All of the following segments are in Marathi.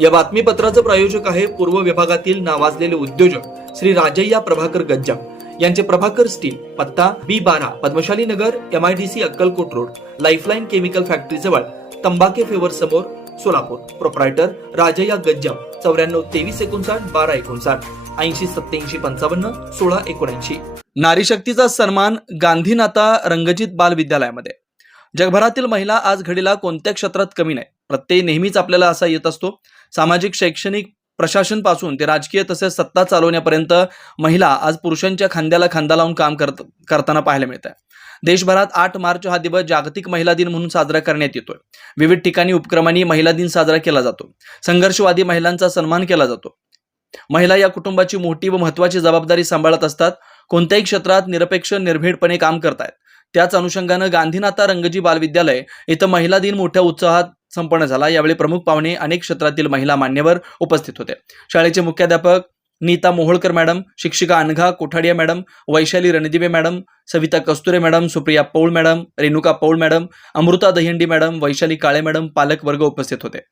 या बातमीपत्राचं प्रायोजक आहे पूर्व विभागातील नावाजलेले उद्योजक श्री राजय्या प्रभाकर गज्जाम यांचे प्रभाकर स्टील, पत्ता B12 पद्मशाली नगर, MIDC Akkalkot road, lifeline chemical factory जवळ, तंबाके फेवर समोर, सोलापूर. प्रोप्रायटर राजय्या गज्जाम 94 23 59 12 59 80 87 55 16 79. नारी शक्तीचा सन्मान गांधीनाथा रंगजीत बाल विद्यालयामध्ये. जगभरातील महिला आज घडीला कोणत्या क्षेत्रात कमी नाही. प्रत्यय नेहमीच आपल्याला असा येत असतो. सामाजिक, शैक्षणिक, प्रशासन पासून ते राजकीय तसेच सत्ता चालवण्यापर्यंत महिला आज पुरुषांच्या खांद्याला खांदा लावून काम करताना पाहायला मिळत आहे. देशभरात 8 मार्च हा दिवस जागतिक महिला दिन म्हणून साजरा करण्यात येतोय. विविध ठिकाणी उपक्रमांनी महिला दिन साजरा केला जातो. संघर्षवादी महिलांचा सन्मान केला जातो. महिला या कुटुंबाची मोठी व महत्वाची जबाबदारी सांभाळत असतात. कोणत्याही क्षेत्रात निरपेक्ष, निर्भीडपणे काम करतायत. त्याच अनुषंगानं गांधीनाथा रंगजी बाल विद्यालय इथं महिला दिन मोठ्या उत्साहात संपन्न झाला. यावेळी प्रमुख पाहुणे अनेक क्षेत्रातील महिला मान्यवर उपस्थित होते. शाळेचे मुख्याध्यापक नीता मोहोळकर मॅडम, शिक्षिका Anagha Kothadia madam, Vaishali Ranadive madam, Savita Kasture madam, Supriya Paul madam, Renuka Paul madam, Amruta Dahindi madam, Vaishali Kale madam, पालक वर्ग उपस्थित होते.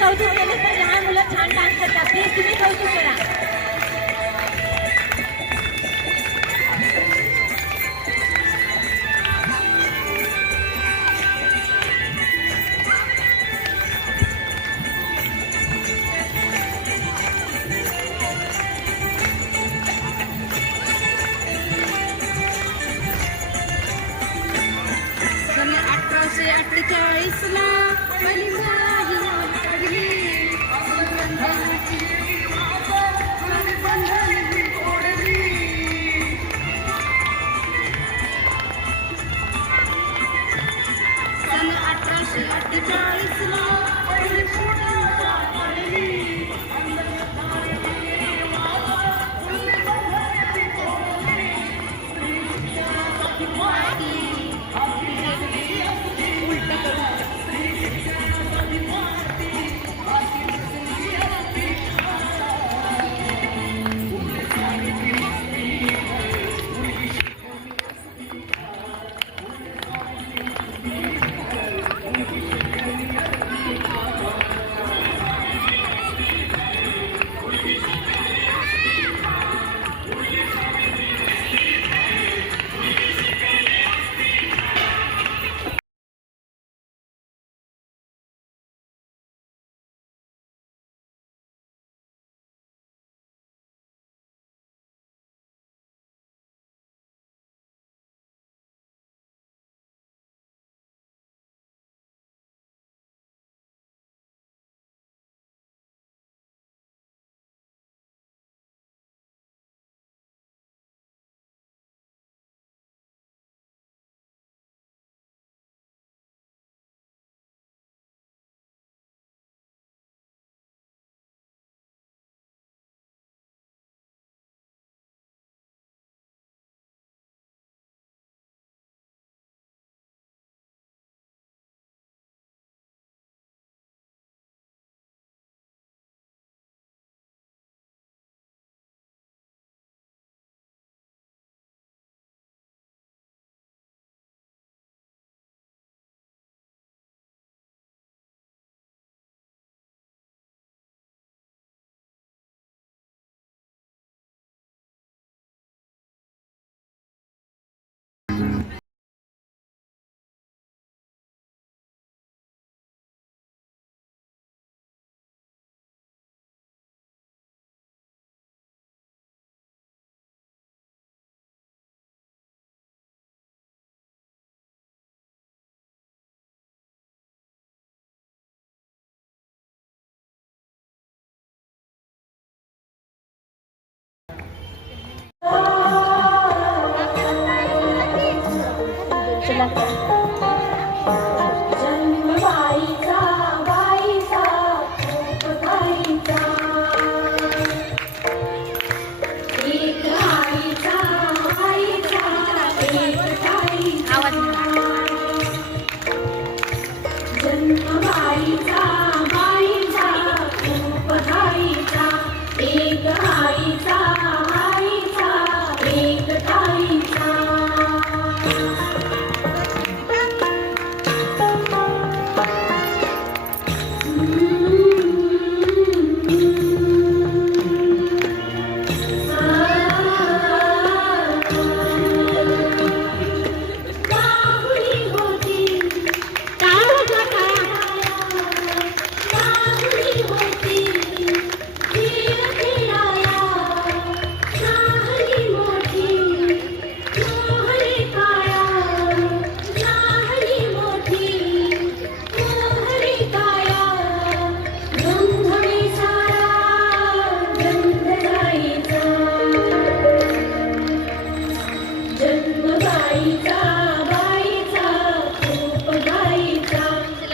कौतुक केले तर लहान मुलं छान डान्स करतात. प्लीज तुम्ही कौतुक करा. सन 1848 ला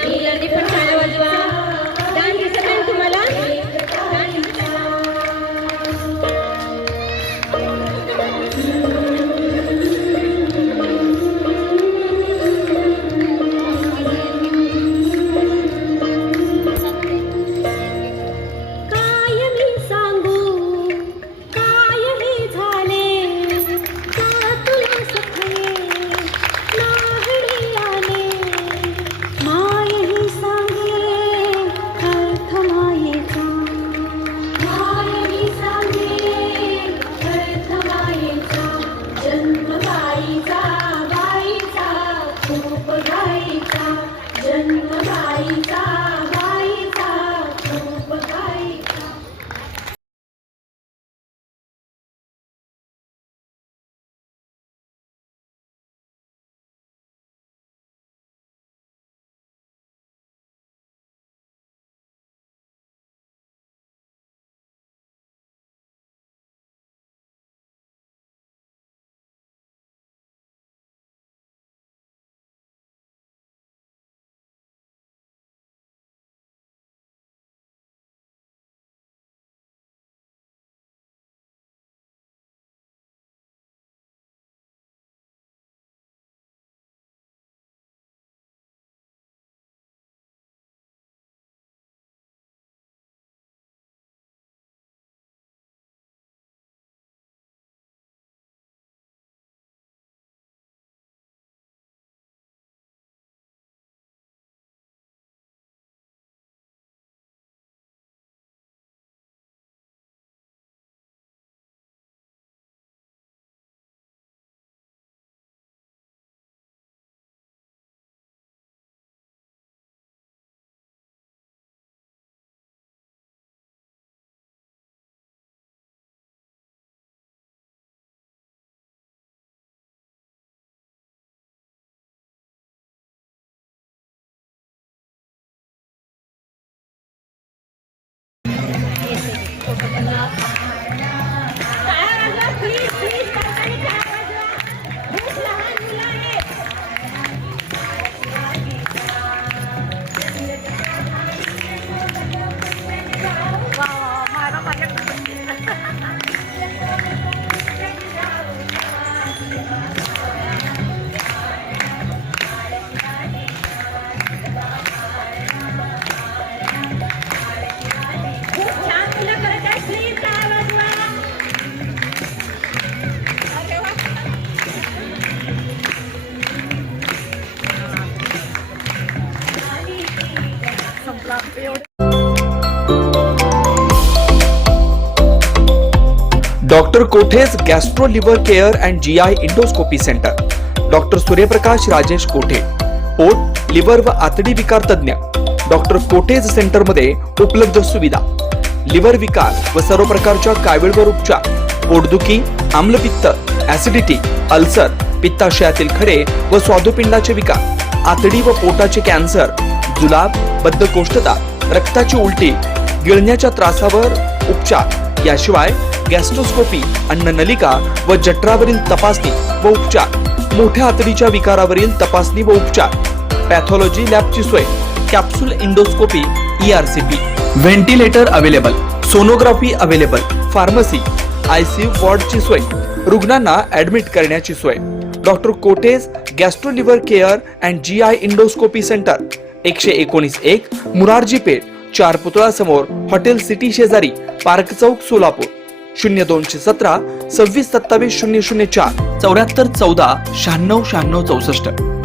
मुलांनी पण टाळ्या वाजवा. डान्स दिसत आहे ना तुम्हाला? डान्स दिसत आहे ना? काय मी सांगू काय हे झाले का तुला सखये नाहणी आले माय ही सांगे अर्थ मायेचा माय ही सांगे अर्थ मायेचा जन्म गाईचा गाईचा खूप गाईचा जन्म गाईचा गाईचा खूप गाईचा. टाळ्या वाजवा, प्लीज प्लीज. पालकांनी टाळ्या वाजवा. खूप लहान मुलं आहेत. खूप छान मुलं करत आहेत. प्लीज टाळ्या वाजवा. अरे वा. Doctor कोठेज gastro liver care and GI endoscopy centre. Doctor Suryaprakash Rajesh कोठे, पोट, लिव्हर व आतडी विकार तज्ञ. डॉक्टर कोठेज सेंटर मध्ये उपलब्ध सुविधा: लिव्हर विकार व सर्व प्रकारच्या कावीळवर उपचार, पोटदुखी, आम्लपित्त, ऍसिडिटी, अल्सर, पित्ताशयातील खडे व स्वादुपिंडाचे विकार, आतडी व पोटाचे कॅन्सर, जुलाब, बद्धकोष्ठता, रक्ताची उलटी, गिळण्याच्या त्रासावर उपचार. याशिवाय गॅस्ट्रोस्कोपी, अन्ननलिका व जठरावरील तपासणी व उपचार, मोठ्या आतडीच्या विकारावरील तपासणी व उपचार, पॅथॉलॉजी लॅबची सोय, capsule endoscopy, ERCP, ventilator available, sonography available, pharmacy, ICU वॉर्डची सोय, रुग्णांना ऍडमिट करण्याची सोय. Doctor कोठेज gastro liver care and GI endoscopy centre, 119-1 Murarji Peth, 4 पुतळा समोर, हॉटेल सिटी शेजारी, पार्क चौक, सोलापूर. 0217 26 27 004 74 14 96 96 64.